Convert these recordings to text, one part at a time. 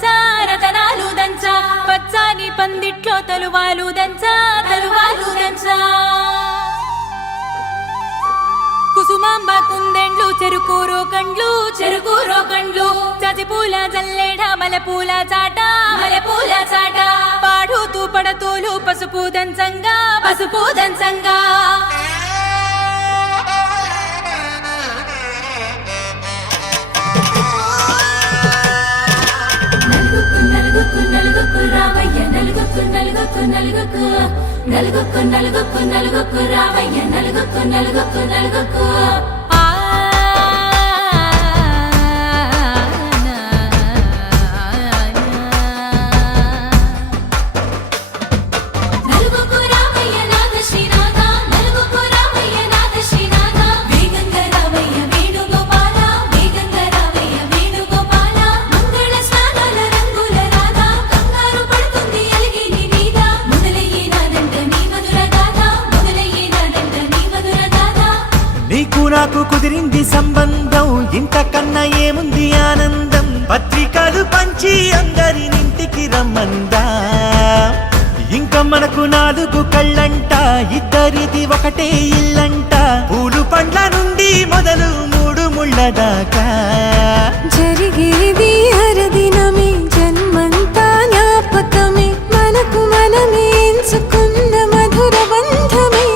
దంచా రతనాలు దంచా పచ్చాని పందిట్లో తలువాలు దంచా కుసుమాంబ కుందెండ్లు చెరుకూరో కండ్లు చసిపూల జల్లేడ మలపూల చాట పాడుతూ పడతోలు పసుపు దంచంగా నలుగుకు రావయ్య నలుగుకు రావయ్య నలుగుకు నాకు కుదిరింది సంబంధం ఇంతకన్నా ఏముంది ఆనందం పత్రికలు పంచి అందరినింటికి రమ్మందా ఇంకా మనకు 4 కళ్ళంట ఇద్దరిది ఒకటే ఇల్లంట పూలు పండ్ల నుండి మొదలు 3 ముళ్ళ దాకా జరిగేది హరదినమే జన్మంతా జ్ఞాపకమే మనకు మనమే ఎంచుకున్న మధుర బంధమే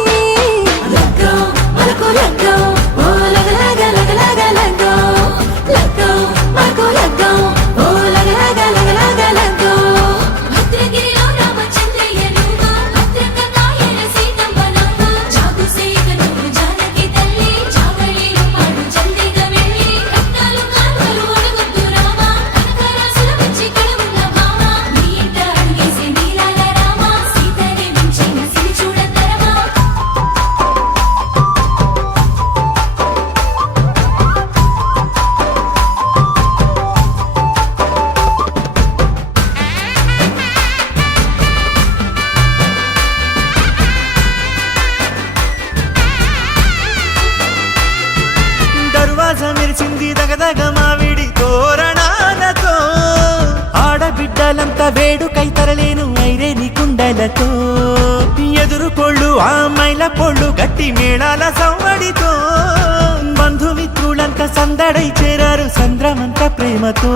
మెరిసింది దగదగ మావిడి తోరణాలతో ఆడబిడ్డలంతా వేడుకై తరలేను ఐరేని కుండలతో ఎదురుకోళ్ళు ఆ మైల పోళ్ళు గట్టి మేళాల సవ్వడితో బంధుమిత్రులంతా సందడై చేరారు సంద్రమంత ప్రేమతో